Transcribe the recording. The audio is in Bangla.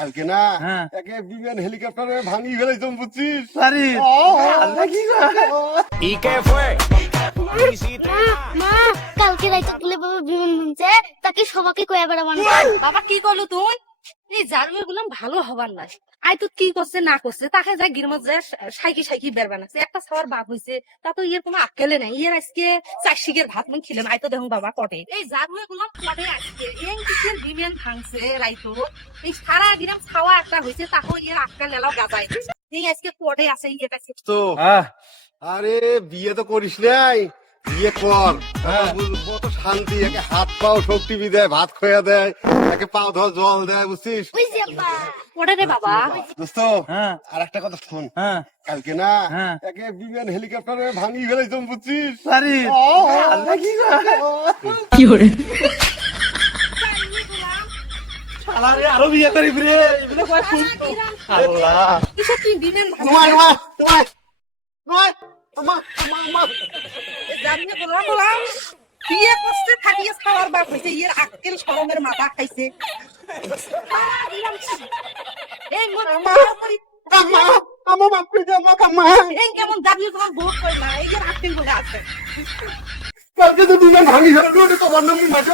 কালকে না হ্যাঁ। একে বিমান হেলিকপ্টারে ভাঙি ফেলাইতাম বুঝছিস? আরে ও, আল্লাহ কি করে? ¿Y qué fue? মা কালকে রাইতে বলে বাবা বিমান ভাঙছে তাকে সবাইকে কয়ে বেড়াবানো বাবা কি করলো তুই এই জারুয়ে গুলাম ভালো হবার নাই আই তো কি করছে না করছে তাকে যাই গিরমত যায় সাইকি সাইকি বের বানাচ্ছে একটা খাওয়ার বাপ হইছে তা তো ইয়ের কোনো আক্কেলে নাই ইয়ের আজকে চারশিকের ভাত মন খিলেন আই তো দেখুন বাবা কটে এই জারুয়ে গুলাম কটে আজকে এই কিসের বিমান ভাঙছে রাইতো এই সারা গিরাম খাওয়া একটা হইছে তাকে ইয়ের আক্কেল এলাও গাজাই এই আজকে কটে আছে ইয়ে কাছে তো আহ আরে বিয়ে তো করিস নাই, বিয়ে কর। হ্যাঁ। বুঝবো তো শান্তি, একে হাত পাও শক্তি দেয়, ভাত খোয়া দেয়, একে পাও ধোয়া জল দেয়, বুঝছিস? বুঝছি আব্বা কটে রে বাবা দোস্ত হ্যাঁ আর একটা কথা শোন, হ্যাঁ কালকে না হ্যাঁ। একে বিমান হেলিকপ্টারে ভাঙি ফেলাইতাম বুঝছিস? আরে ও, আল্লাহ কি করে? ও, আরে আরো বিয়ে করিব রে এগুলো কয় খুব আল্লাহ কিসের তুই বিমান তোমার তোমার তোমার তোমার তোমার তোমার জানিয়ে বললাম বিয়ে করতে থাকিয়ে খাওয়ার বাপ হয়েছে ইয়ের আক্কেল শরমের মাথা খাইছে এই আম্মা আম্মা মাফ করে দাও আম্মা, এই কেমন জানিয়ে তোমার বহুত কই না এই যে আক্কেল বলে আছে কালকে তো বিমান ভাঙি ফেলাইলো, তোমার নাম কি মাঝে